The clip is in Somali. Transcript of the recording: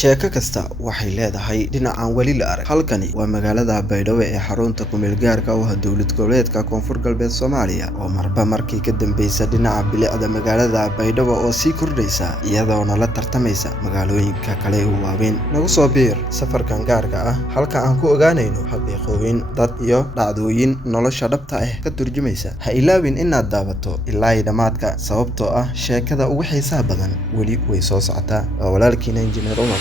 sheeko kasta waxay leedahay dhinac aan weli la arag. Halkani waa magaalada Baydhabo ee xarunta ku meel gaarka u ah dowlad goboleedka Koonfur Galbeed Soomaaliya oo marba markii ka dambeysay dhinaca bilicda magaalada Baydhabo oo sii kordhaysa iyadoo la tartamaysa magaalooyinka kale ee waaweyn. Nagu soo biir safarkan gaarka ah halka aan ku ogaanayno xaqiiqooyin, dad iyo dhacdooyin nolosha dhabta ah ka turjumaysa. Ha ilaawin inaad daawato ilaa dhamaadka sababtoo ah sheekada ugu xiisaha badan weli way soo socotaa. Walaalkiina Injineer Umar.